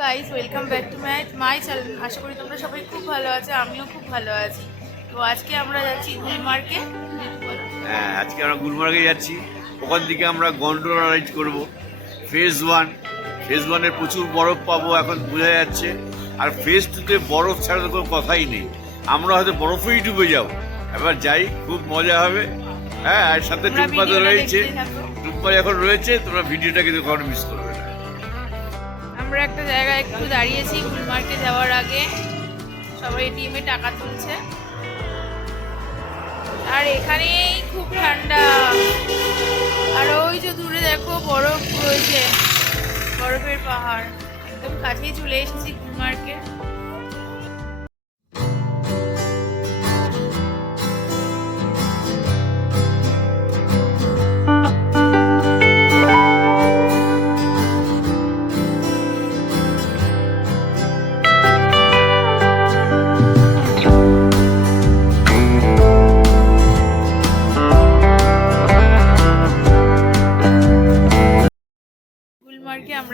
Guys welcome back to my my channel আশা করি তোমরা সবাই খুব ভালো আছো আমিও খুব ভালো আছি। তো আজকে আমরা যাচ্ছি গুলমার্কে হ্যাঁ আজকে আমরা গুলমার্গে যাচ্ছি। ওখান থেকে আমরা গন্ডোলা রাইড করব। ফেজ ওয়ান ফেজ ওয়ানে প্রচুর বরফ পাবো এখন বোঝা যাচ্ছে। আর ফেজ টুতে বরফ ছাড়া তো কোনো কথাই নেই। আমরা হয়তো বরফেই ডুবে যাও এবার যাই খুব মজা হবে। হ্যাঁ আর সাথে টুম্পা তো রয়েছে। টুম্পা এখন রয়েছে তোমরা ভিডিওটা কিন্তু কখনো মিস করবে না। আমরা একটা জায়গায় একটু দাঁড়িয়েছি গুলমার্কে যাওয়ার আগে। সবাই এটিএমে টাকা তুলছে। আর এখানেই খুব ঠান্ডা। আর ওই যে দূরে দেখো বরফ রয়েছে, বরফের পাহাড়। একদম কাছেই চলে এসেছি গুলমার্কে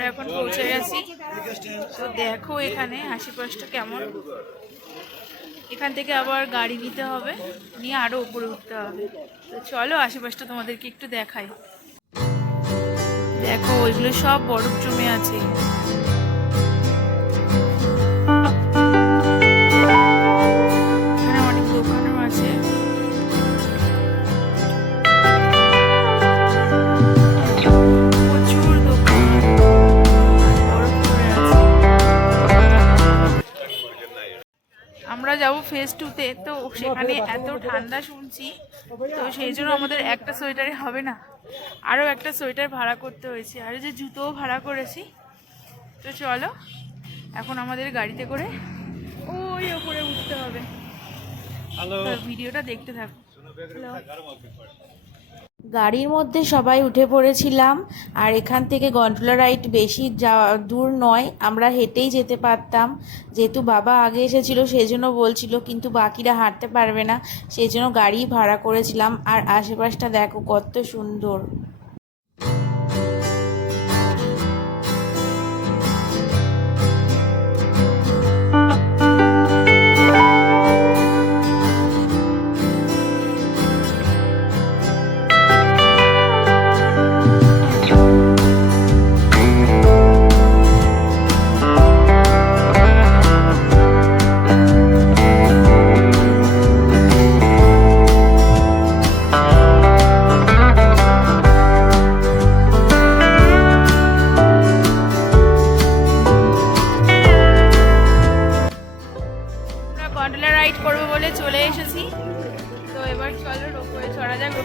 আমরা এখন পৌঁছে গেছি। তো দেখো এখানে আশেপাশটা কেমন। এখান থেকে আবার গাড়ি নিতে হবে, নিয়ে আরও উপরে উঠতে হবে। তো চলো আশেপাশটা তোমাদেরকে একটু দেখাই। দেখো, ওইগুলো সব বরফ জমে আছে। সেখানে এত ঠান্ডা শুনছি তো সেই জন্য আমাদের একটা সোয়েটারে হবে না। আরও একটা সোয়েটার ভাড়া করতে হয়েছে। আর যে জুতোও ভাড়া করেছি। তো চলো এখন আমাদের গাড়িতে করে ওই ওপরে উঠতে হবে। ভিডিওটা দেখতে থাকো। গাড়ির মধ্যে সবাই উঠে পড়েছিলাম, আর এখান থেকে গন্ডোলা রাইড বেশি যাওয়া দূর নয়, আমরা হেঁটেই যেতে পারতাম। যেহেতু বাবা আগে এসেছিল সেই জন্য বলছিল, কিন্তু বাকিরা হাঁটতে পারবে না সেই জন্য গাড়ি ভাড়া করেছিলাম। আর আশেপাশটা দেখো কত সুন্দর।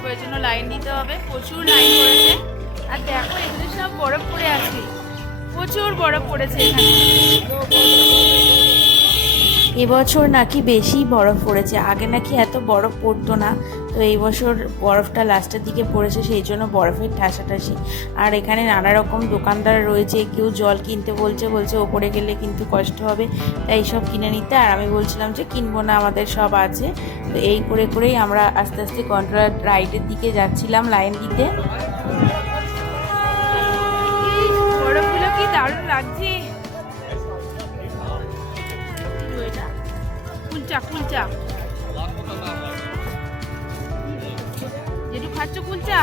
যাক জন্য লাইন দিতে হবে। প্রচুর লাইন পড়েছে। আর দেখো, এগুলো সব বরফ পড়ে আছে। প্রচুর বরফ পড়েছে এখানে। এবছর নাকি বেশি বরফ পড়েছে। আগে নাকি এত বরফ পড়তো না, তো এই বছর বরফটা লাস্টের দিকে পড়েছে, সেই জন্য বরফের ঠাসাঠাসি। আর এখানে নানা রকম দোকানদার রয়েছে, কেউ জল কিনতে বলছে বলছে ওপরে গেলে কিন্তু কষ্ট হবে, তাই সব কিনে নিতে। আর আমি বলছিলাম যে কিনবো না, আমাদের সব আছে। তো এই করে করেই আমরা আস্তে আস্তে কন্ট্রোল রাইডের দিকে যাচ্ছিলাম লাইন দিতে। বরফগুলো কি দারুণ লাগছে। কুলচা কুলচা। যেটু খাচ্ছ কুলচা?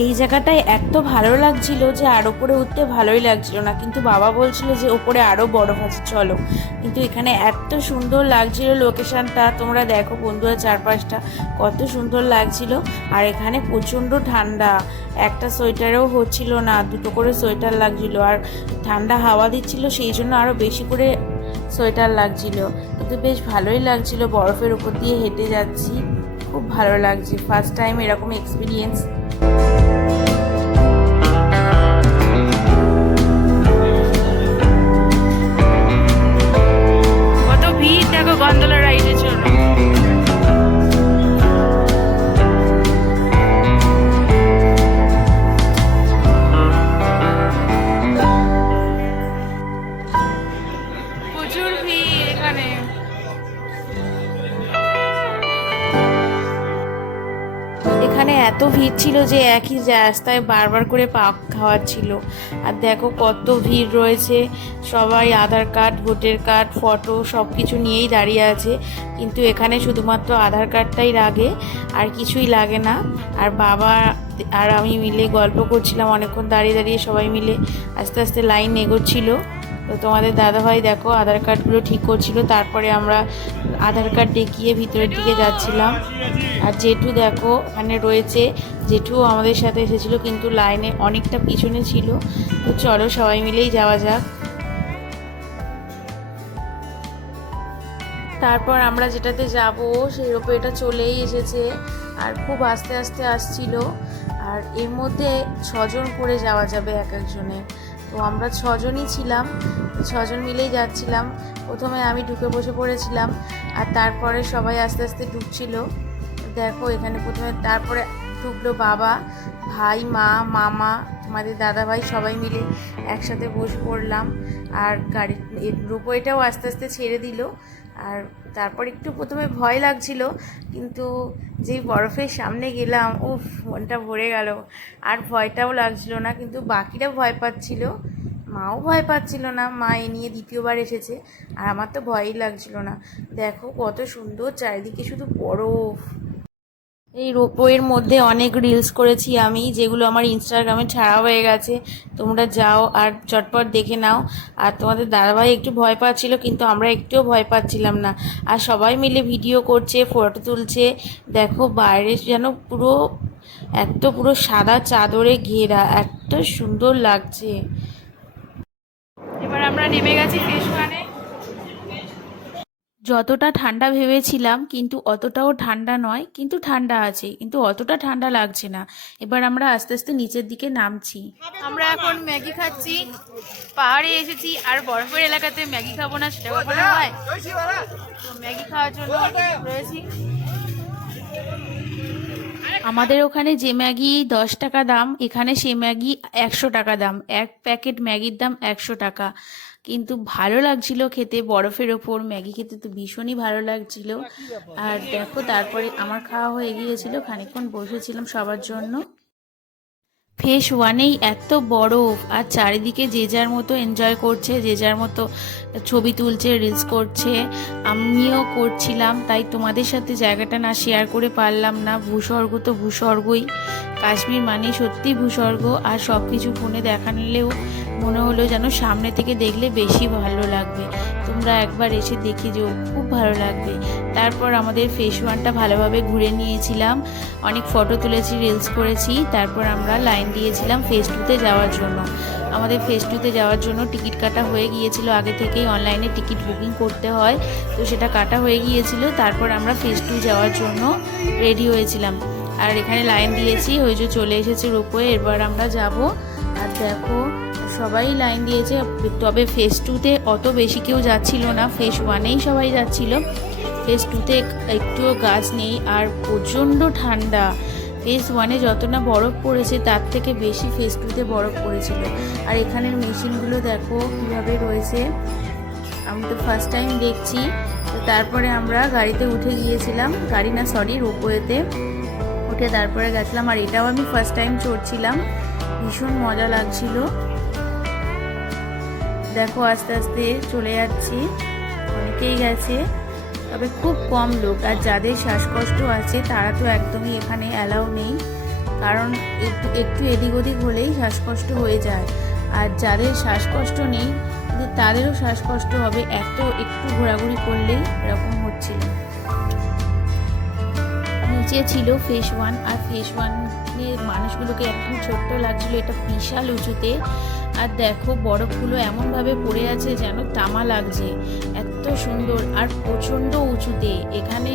এই জায়গাটায় এত ভালো লাগছিল যে আর ওপরে উঠতে ভালোই লাগছিল না, কিন্তু বাবা বলছিল যে ওপরে আরও বরফ আছে চলো। কিন্তু এখানে এত সুন্দর লাগছিল লোকেশনটা, তোমরা দেখো বন্ধুরা চারপাশটা, কত সুন্দর লাগছিল। আর এখানে প্রচণ্ড ঠান্ডা, একটা সোয়েটারেও হচ্ছিল না, দুটো করে সোয়েটার লাগছিল। আর ঠান্ডা হাওয়া দিচ্ছিল, সেই জন্য আরও বেশি করে সোয়েটার লাগছিল। কিন্তু বেশ ভালোই লাগছিল। বরফের উপর দিয়ে হেঁটে যাচ্ছি। খুব ভালো লাগছে। ফার্স্ট টাইম এরকম এক্সপিরিয়েন্স এখানে এত ভিড় লাগছিল যে একই রাস্তায় বারবার করে পা খাওয়াচ্ছিল আর দেখো কত ভিড় রয়েছে। সবাই Aadhaar card, voter card, photo সব কিছু নিয়েই দাঁড়িয়ে আছে। কিন্তু এখানে শুধুমাত্র আধার কার্ডটাই লাগে আর কিছুই লাগে না। আর বাবা আর আমি মিলে গল্প করছিলাম, অনেকক্ষণ দাঁড়িয়ে দাঁড়িয়ে সবাই মিলে আস্তে আস্তে লাইন এগোচ্ছিল। তো তোমাদের দাদাভাই দেখো, আধার কার্ডগুলো ঠিক করছিল, তারপরে আমরা আধার কার্ড দেখিয়ে ভিতরের দিকে যাচ্ছিলাম। আর জেঠু দেখো, ওখানে রয়েছে। জেঠু আমাদের সাথে এসেছিল, কিন্তু লাইনে অনেকটা পিছনে ছিল। তো চলো সবাই মিলেই যাওয়া যাক। তারপর আমরা যেটাতে যাব, সেই রোপওয়েটা চলেই এসেছে। আর খুব আস্তে আস্তে আসছিল। আর এর মধ্যে ছজন করে যাওয়া যাবে এক একজনে। তো আমরা ছজনই ছিলাম, ছজন মিলেই যাচ্ছিলাম। প্রথমে আমি ঢুকে বসে পড়েছিলাম আর তারপরে সবাই আস্তে আস্তে ঢুকছিল। দেখো এখানে প্রথমে, তারপরে ঢুকলো বাবা, ভাই, মা, মামা আমাদের দাদা ভাই সবাই মিলে একসাথে বসে পড়লাম। আর গাড়ি রোপওয়েটাও আস্তে আস্তে ছেড়ে দিল। আর তারপর একটু প্রথমে ভয় লাগছিল, কিন্তু যেই বরফের সামনে গেলাম, উফ, মনটা ভরে গেল। আর ভয়টাও লাগছিল না, কিন্তু বাকিরা ভয় পাচ্ছিল। মাও ভয় পাচ্ছিল না, মা এ নিয়ে দ্বিতীয়বার এসেছে। আর আমার তো ভয়ই লাগছিল না। দেখো কত সুন্দর চারিদিকে শুধু বরফ। এই রোপোয়ের মধ্যে অনেক রিলস করেছি আমি, যেগুলো আমার ইনস্টাগ্রামে ছাড়া হয়ে গেছে। তোমরা যাও আর চটপট দেখে নাও। আর তোমাদের দাদাভাই একটু ভয় পাচ্ছিল, কিন্তু আমরা একটুও ভয় পাচ্ছিলাম না। আর সবাই মিলে ভিডিও করছে ফটো তুলছে। দেখো বাইরে যেন পুরো, এত পুরো সাদা চাদরে ঘেরা, এত সুন্দর লাগছে। এবার আমরা নেমে গেছি ফেস যতটা ঠান্ডা ভেবেছিলাম কিন্তু অতটাও ঠান্ডা নয় কিন্তু ঠান্ডা আছে কিন্তু অতটা ঠান্ডা লাগছে না। এবার আমরা আস্তে আস্তে নিচের দিকে নামছি। আমরা এখন ম্যাগি খাচ্ছি পাহাড়ে এসেছি আর বরফের এলাকাতে ম্যাগি খাব না সেটা ভালো হয়। ম্যাগি খাওয়ার জন্য রয়েছি। আমাদের ওখানে যে ম্যাগি দশ টাকা দাম, এখানে সে ম্যাগি একশো টাকা দাম। এক প্যাকেট ম্যাগির দাম একশো টাকা। কিন্তু ভালো লাগছিল খেতে, বরফের ওপর। ম্যাগি খেতে তো ভীষণই ভালো লাগছিল। আর দেখো, তারপরে আমার খাওয়া হয়ে গিয়েছিল। খানিক্ষণ বসেছিলাম সবার জন্য। ফেস ওয়ানেই এত বরফ, আর চারিদিকে যে যার মতো এনজয় করছে, যে যার মতো ছবি তুলছে রিলস করছে। আমিও করছিলাম, তাই তোমাদের সাথে জায়গাটা না শেয়ার করে পারলাম না। ভূস্বর্গ তো ভূস্বর্গই। কাশ্মীর মানে সত্যি ভূস্বর্গ, আর সব কিছু ফোনে দেখালেও মনে হলো যেন সামনে থেকে দেখলে বেশি ভালো লাগবে। তোমরা একবার এসে দেখে যেও, খুব ভালো লাগবে। তারপর আমাদের ফেস ওয়ানটা ভালোভাবে ঘুরে নিয়েছিলাম। অনেক ফটো তুলেছি রিলস করেছি। তারপর আমরা লাইন দিয়েছিলাম ফেস টুতে যাওয়ার জন্য। আমাদের ফেস টুতে যাওয়ার জন্য টিকিট কাটা হয়ে গিয়েছিল। আগে থেকেই অনলাইনে টিকিট বুকিং করতে হয়। তো সেটা কাটা হয়ে গিয়েছিল। তারপর আমরা ফেস টু যাওয়ার জন্য রেডি হয়েছিলাম। আর এখানে লাইন দিয়েছি। ওই যে চলে এসেছে রোপওয়ে এবার আমরা যাব। আর দেখো সবাই লাইন দিয়েছে। তবে ফেস টুতে অত বেশি কেউ যাচ্ছিল না। ফেস ওয়ানেই সবাই যাচ্ছিল। ফেস টুতে একটুও গাছ নেই। আর প্রচণ্ড ঠান্ডা। ফেস ওয়ানে যত না বরফ পড়েছে, তার থেকে বেশি ফেস টুতে বরফ পড়েছিল। আর এখানের মেশিনগুলো দেখো কীভাবে রয়েছে। আমি তো ফার্স্ট টাইম দেখছি। তো তারপরে আমরা গাড়িতে উঠে গিয়েছিলাম। গাড়ি না সরি রোপওয়েতে উঠে তারপরে গেছিলাম। আর এটাও আমি ফার্স্ট টাইম চড়ছিলাম। ভীষণ মজা লাগছিল। দেখো, আস্তে আস্তে চলে যাচ্ছি। অনেকেই গেছে, তবে খুব কম লোক। আর যাদের শ্বাসকষ্ট আছে, তারা তো একদমই এখানে অ্যালাউ নেই। কারণ একটু একটু এদিক ওদিক হলেই শ্বাসকষ্ট হয়ে যায়। আর যাদের শ্বাসকষ্ট নেই তাদেরও শ্বাসকষ্ট হবে এত একটু ঘোরাঘুরি করলেই এরকম হচ্ছিল নিচে ছিল ফেস ওয়ান আর ফেস ওয়ানের মানুষগুলোকে একদম ছোট্ট লাগছিল এটা বিশাল উঁচুতে। আর দেখো বরফগুলো এমনভাবে পড়ে আছে যেন তামা লাগছে। এত সুন্দর আর প্রচণ্ড উঁচুতে। এখানে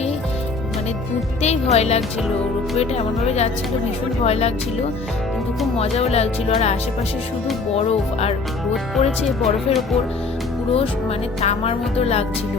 মানে ঘুরতেই ভয় লাগছিল। রোপওয়েটা এমনভাবে যাচ্ছিল, ভীষণ ভয় লাগছিল। কিন্তু খুব মজাও লাগছিল। আর আশেপাশে শুধু বরফ আর রোদ পড়েছে বরফের ওপর। পুরো মানে তামার মতো লাগছিল।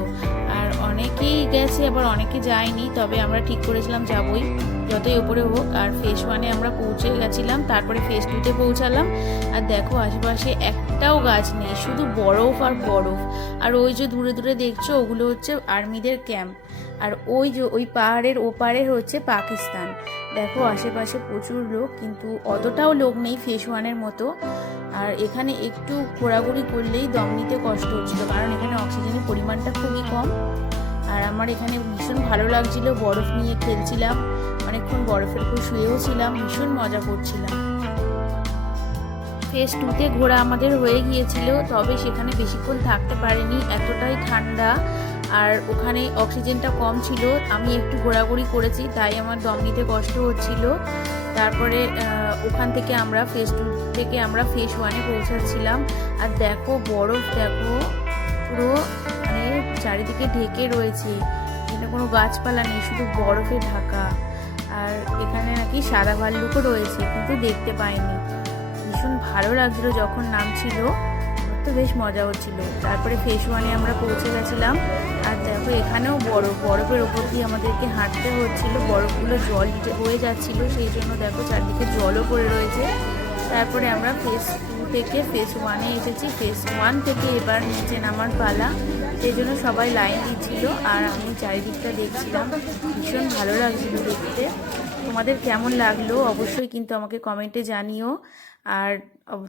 অনেকেই গেছে, আবার অনেকে যায়নি, তবে আমরা ঠিক করেছিলাম যাবই, যতই ওপরে হোক। আর ফেস ওয়ানে আমরা পৌঁছে গেছিলাম, তারপরে ফেস টুতে পৌঁছালাম। আর দেখো, আশেপাশে একটাও গাছ নেই, শুধু বরফ আর বরফ। আর ওই যে দূরে দূরে দেখছ, ওগুলো হচ্ছে আর্মিদের ক্যাম্প। আর ওই যে, ওই পাহাড়ের ওপারে হচ্ছে পাকিস্তান। দেখো, আশেপাশে প্রচুর লোক, কিন্তু অতটাও লোক নেই ফেস ওয়ানের মতো। আর এখানে একটু ঘোরাঘুরি করলেই দম নিতে কষ্ট হচ্ছিল, কারণ এখানে অক্সিজেনের পরিমাণটা খুবই কম। আর আমার এখানে ভীষণ ভালো লাগছিল, বরফ নিয়ে খেলছিলাম। অনেকক্ষণ বরফের উপর শুয়েও ছিলাম, ভীষণ মজা করছিলাম। ফেস টুতে ঘোরা আমাদের হয়ে গিয়েছিল, তবে সেখানে বেশিক্ষণ থাকতে পারিনি, এতটাই ঠান্ডা। আর ওখানে অক্সিজেনটা কম ছিল, আমি একটু ঘোরাঘুরি করেছি, তাই আমার দম নিতে কষ্ট হচ্ছিল। তারপরে ওখান থেকে আমরা ফেস টু থেকে আমরা ফেস ওয়ানে পৌঁছাচ্ছিলাম। আর দেখো, বরফ দেখো। চারিদিকে ঢেকে রয়েছে। এখানে কোনো গাছপালা নেই, শুধু বরফে ঢাকা। আর এখানে নাকি সাদা ভাল্লুকও রয়েছে, কিন্তু দেখতে পাইনি। ভীষণ ভালো লাগছিল যখন নামছিল তো বেশ মজা হচ্ছিল তারপরে ফেস ওয়ানে আমরা পৌঁছে গেছিলাম। আর দেখো, এখানেও বরফ। বরফের ওপর দিয়ে আমাদেরকে হাঁটতে হচ্ছিল। বরফগুলো জল হয়ে যাচ্ছিল, সেই জন্য দেখো চারদিকে জলও পড়ে রয়েছে। তারপরে আমরা ফেস টু থেকে ফেস ওয়ানে এসেছি। ফেস ওয়ান থেকে এবার নিচে নামার পালা। সেই জন্য সবাই লাইন দিচ্ছিল আর আমি চারিদিকটা দেখছিলাম। ভীষণ ভালো লাগছিল দেখতে। তোমাদের কেমন লাগল অবশ্যই কিন্তু আমাকে কমেন্টে জানিও। আর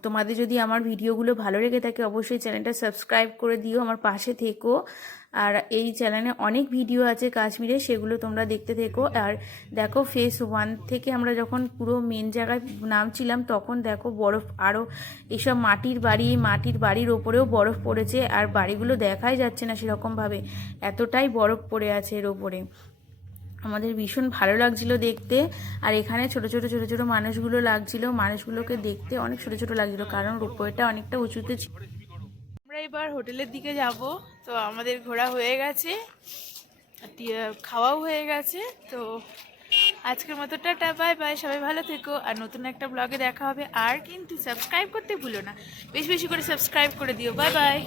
তোমাদের যদি আমার ভিডিওগুলো ভালো লেগে থাকে অবশ্যই চ্যানেলটা সাবস্ক্রাইব করে দিও। আমার পাশে থেকো। আর এই চ্যানেলে অনেক ভিডিও আছে কাশ্মীরে, সেগুলো তোমরা দেখতে থেকো। আর দেখো ফেস ওয়ান থেকে আমরা যখন পুরো মেন জায়গায় নামছিলাম, তখন দেখো বরফ আরও এইসব মাটির বাড়ি, মাটির বাড়ির ওপরেও বরফ পড়েছে আর বাড়িগুলো দেখাই যাচ্ছে না সেরকমভাবে এতটাই বরফ পড়ে আছে এর ওপরে। আমাদের ভীষণ ভালো লাগছিল দেখতে। আর এখানে ছোট ছোট ছোট ছোট মানুষগুলো লাগছিল। মানুষগুলোকে দেখতে অনেক ছোট ছোট লাগছিল, কারণ রোপওয়েটা অনেকটা উঁচুতে ছিল এবার হোটেলের দিকে যাব। তো আমাদের ঘোরা হয়ে গেছে। খাওয়াও হয়ে গেছে। তো আজকের মতো টাটা, বাই বাই। সবাই ভালো থেকো। আর নতুন একটা ব্লগে দেখা হবে। আর কিন্তু সাবস্ক্রাইব করতে ভুলো না। বেশি বেশি করে সাবস্ক্রাইব করে দিও। Bye bye.